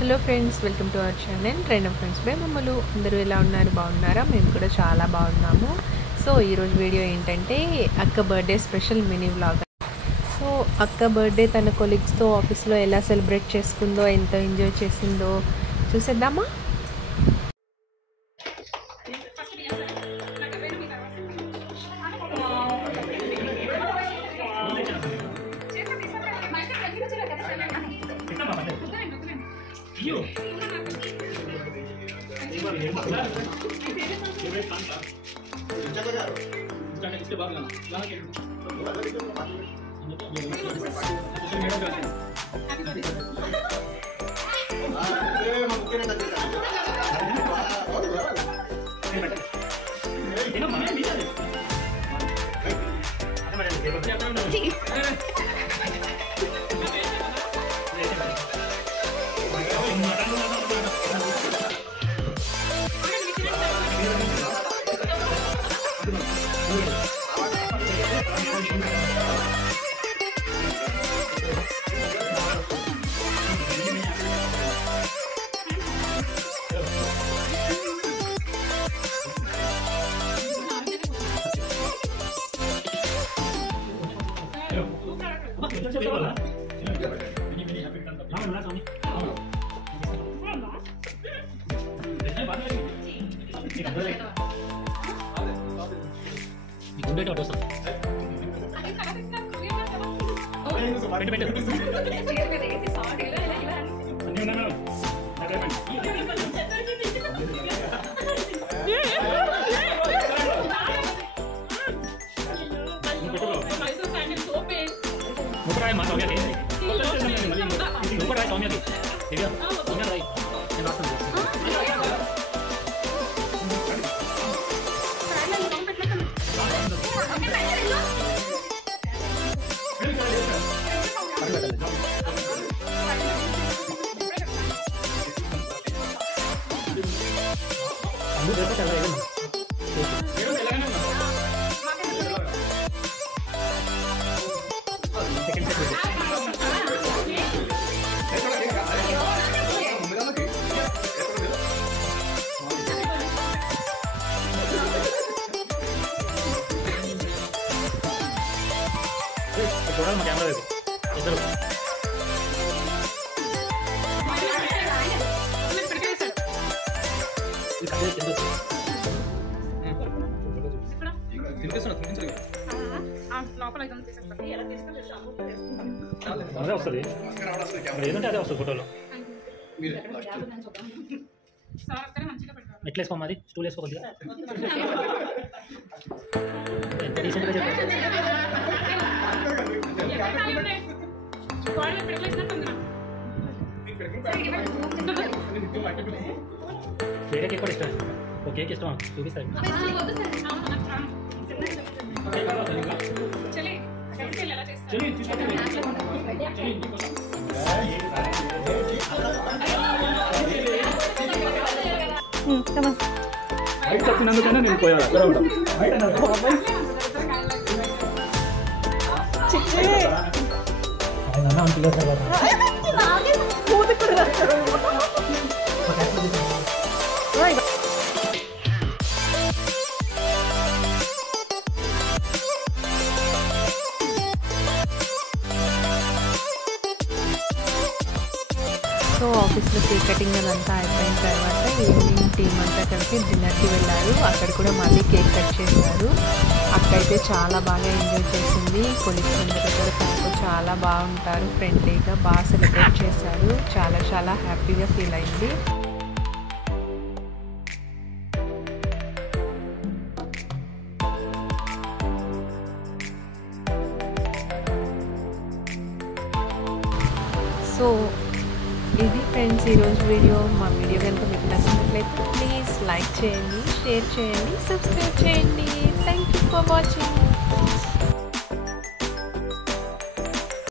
Hello friends, welcome to our channel trend of friends by మమ్మలు. అందరూ ఎలా ఉన్నారు? బాగున్నారా? మేము కూడా చాలా బాగున్నాము. సో ఈరోజు వీడియో ఏంటంటే అక్క birthday special mini vlog. So అక్క బర్త్డే తన కొలీగ్స్తో ఆఫీస్లో ఎలా సెలబ్రేట్ చేసుకుందో, ఎంత ఎంజాయ్ చేసిందో చూసేద్దామా? అదే వస్తుంది, ఏదంటే అదే వస్తుంది ఫోటోలో. ఎట్లా వేసుకో, మాది స్టూల్ వేసుకో కొద్దిగా. ఎంత రీసెంట్గా చెప్పారు. వేరే కేక్ కూడా ఇష్టం, ఒక కేక్ ఇష్టం చూపిస్తాను. బయట తప్పినందుకైనా నేను పోయాను. సో ఆఫీస్లో కేక్ కటింగ్ అదంతా అయిపోయిన తర్వాత ఈవినింగ్ టీమ్ అంతా కలిసి డిన్నర్కి వెళ్ళారు. అక్కడ కూడా మళ్ళీ కేక్ కట్ చేశారు. అక్కడైతే చాలా బాగా ఎంజాయ్ చేసింది. కొలీగ్స్ అందరూ కూడా తనకు చాలా బాగుంటారు, ఫ్రెండ్లీగా బాగా సెలబ్రేట్ చేశారు. చాలా చాలా హ్యాపీగా ఫీల్ అయింది. సో ఇది ఫ్రెండ్స్ ఈరోజు వీడియో. మా వీడియో కనుక మీకు నచ్చినట్లయితే ప్లీజ్ లైక్ చేయండి, షేర్ చేయండి, సబ్స్క్రైబ్ చేయండి. Thank you for watching.